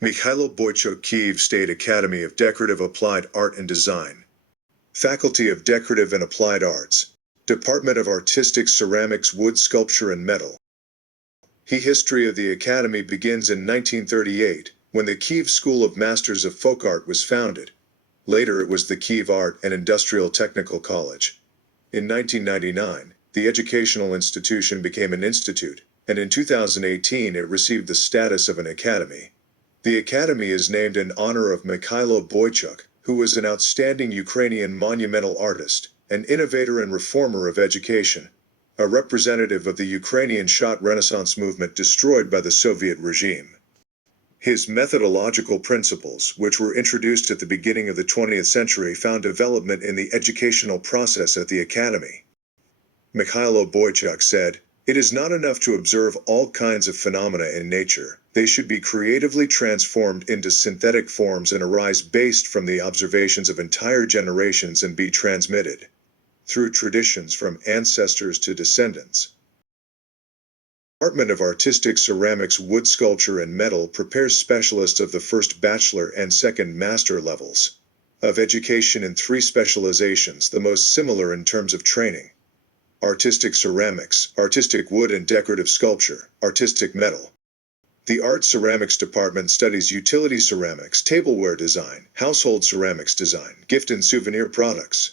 Mikhailo Boychuk, Kyiv State Academy of Decorative Applied Art and Design. Faculty of Decorative and Applied Arts. Department of Artistic Ceramics, Wood Sculpture and Metal. History of the Academy begins in 1938, when the Kyiv School of Masters of Folk Art was founded. Later it was the Kyiv Art and Industrial Technical College. In 1999, the educational institution became an institute, and in 2018 it received the status of an academy. The academy is named in honor of Mikhailo Boychuk, who was an outstanding Ukrainian monumental artist, an innovator and reformer of education, a representative of the Ukrainian Shot Renaissance movement destroyed by the Soviet regime. His methodological principles, which were introduced at the beginning of the 20th century, found development in the educational process at the academy. Mikhailo Boychuk said, "It is not enough to observe all kinds of phenomena in nature. They should be creatively transformed into synthetic forms and arise based from the observations of entire generations and be transmitted through traditions from ancestors to descendants." Department of Artistic Ceramics, Wood Sculpture and Metal prepares specialists of the first bachelor and second master levels of education in 3 specializations, the most similar in terms of training: artistic ceramics, artistic wood and decorative sculpture, artistic metal. The Art Ceramics Department studies utility ceramics, tableware design, household ceramics design, gift and souvenir products,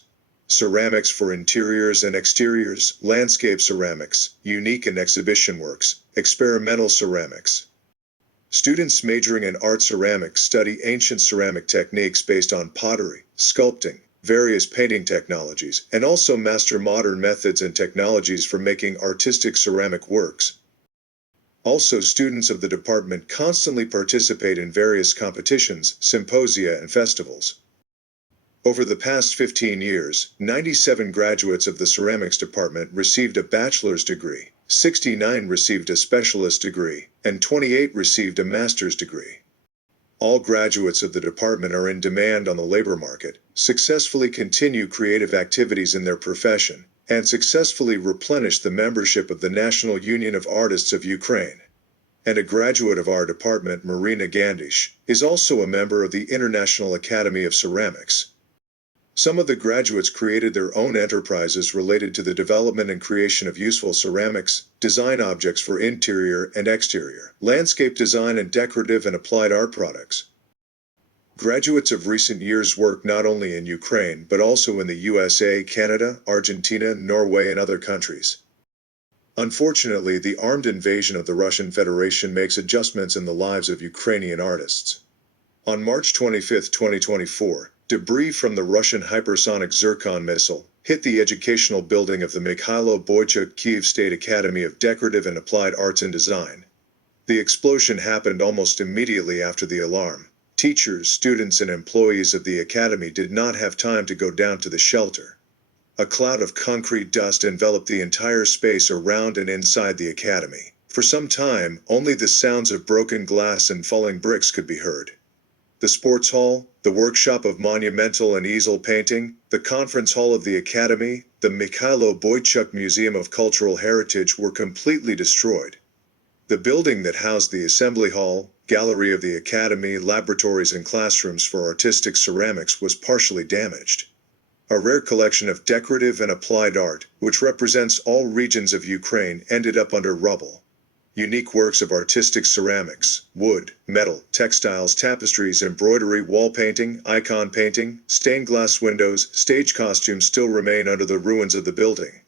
ceramics for interiors and exteriors, landscape ceramics, unique and exhibition works, experimental ceramics. Students majoring in art ceramics study ancient ceramic techniques based on pottery, sculpting, various painting technologies, and also master modern methods and technologies for making artistic ceramic works. Also, students of the department constantly participate in various competitions, symposia, and festivals. Over the past 15 years, 97 graduates of the ceramics department received a bachelor's degree, 69 received a specialist degree, and 28 received a master's degree. All graduates of the department are in demand on the labor market, successfully continue creative activities in their profession, and successfully replenish the membership of the National Union of Artists of Ukraine. And a graduate of our department, Marina Gandish, is also a member of the International Academy of Ceramics. Some of the graduates created their own enterprises related to the development and creation of useful ceramics, design objects for interior and exterior, landscape design, and decorative and applied art products. Graduates of recent years work not only in Ukraine but also in the USA, Canada, Argentina, Norway, and other countries. Unfortunately, the armed invasion of the Russian Federation makes adjustments in the lives of Ukrainian artists. On March 25, 2024, debris from the Russian hypersonic Zircon missile hit the educational building of the Mikhailo Boychuk Kyiv State Academy of Decorative and Applied Arts and Design. The explosion happened almost immediately after the alarm. Teachers, students, and employees of the academy did not have time to go down to the shelter. A cloud of concrete dust enveloped the entire space around and inside the academy. For some time, only the sounds of broken glass and falling bricks could be heard. The sports hall, the workshop of monumental and easel painting, the conference hall of the academy, the Mikhailo Boychuk Museum of Cultural Heritage were completely destroyed. The building that housed the assembly hall, gallery of the academy, laboratories, and classrooms for artistic ceramics was partially damaged. A rare collection of decorative and applied art, which represents all regions of Ukraine, ended up under rubble. Unique works of artistic ceramics, wood, metal, textiles, tapestries, embroidery, wall painting, icon painting, stained glass windows, stage costumes still remain under the ruins of the building.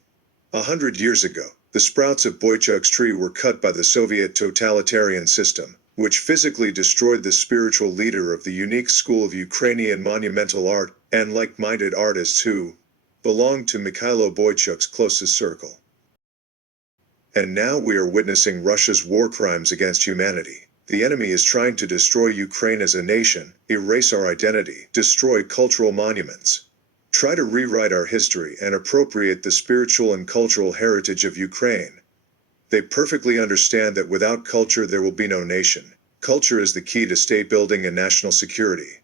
100 years ago, the sprouts of Boychuk's tree were cut by the Soviet totalitarian system, which physically destroyed the spiritual leader of the unique school of Ukrainian monumental art and like-minded artists who belonged to Mikhailo Boychuk's closest circle. And now we are witnessing Russia's war crimes against humanity. The enemy is trying to destroy Ukraine as a nation, erase our identity, destroy cultural monuments, try to rewrite our history, and appropriate the spiritual and cultural heritage of Ukraine. They perfectly understand that without culture there will be no nation. Culture is the key to state building and national security.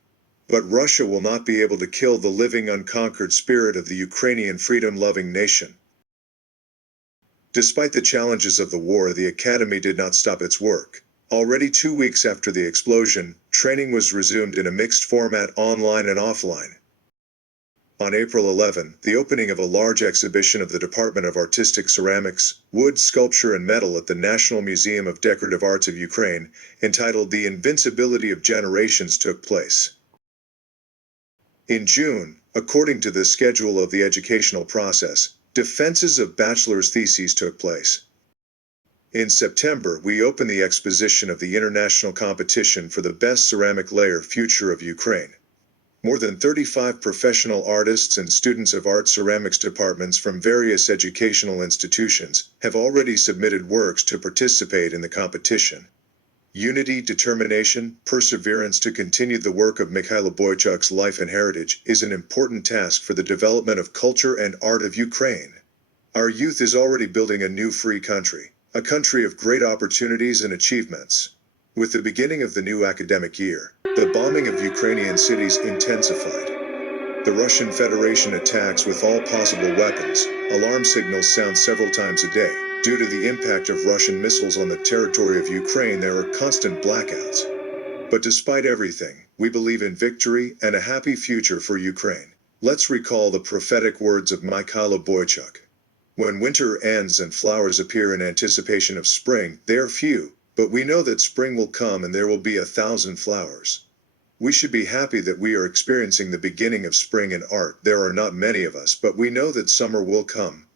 But Russia will not be able to kill the living, unconquered spirit of the Ukrainian freedom-loving nation. Despite the challenges of the war, the academy did not stop its work. Already 2 weeks after the explosion, training was resumed in a mixed format online and offline. On April 11, the opening of a large exhibition of the Department of Artistic Ceramics, Wood, Sculpture and Metal at the National Museum of Decorative Arts of Ukraine, entitled The Invincibility of Generations, took place. In June, according to the schedule of the educational process, defenses of bachelor's theses took place. In September, we opened the exposition of the international competition for the Best Ceramic Layer Future of Ukraine. More than 35 professional artists and students of art ceramics departments from various educational institutions have already submitted works to participate in the competition. Unity, determination, perseverance to continue the work of Mikhailo Boychuk's life and heritage is an important task for the development of culture and art of Ukraine. Our youth is already building a new free country, a country of great opportunities and achievements. With the beginning of the new academic year, the bombing of Ukrainian cities intensified. The Russian Federation attacks with all possible weapons. Alarm signals sound several times a day. Due to the impact of Russian missiles on the territory of Ukraine, there are constant blackouts. But despite everything, we believe in victory and a happy future for Ukraine. Let's recall the prophetic words of Mikhailo Boychuk. When winter ends and flowers appear in anticipation of spring, they are few, but we know that spring will come and there will be 1,000 flowers. We should be happy that we are experiencing the beginning of spring in art. There are not many of us, but we know that summer will come,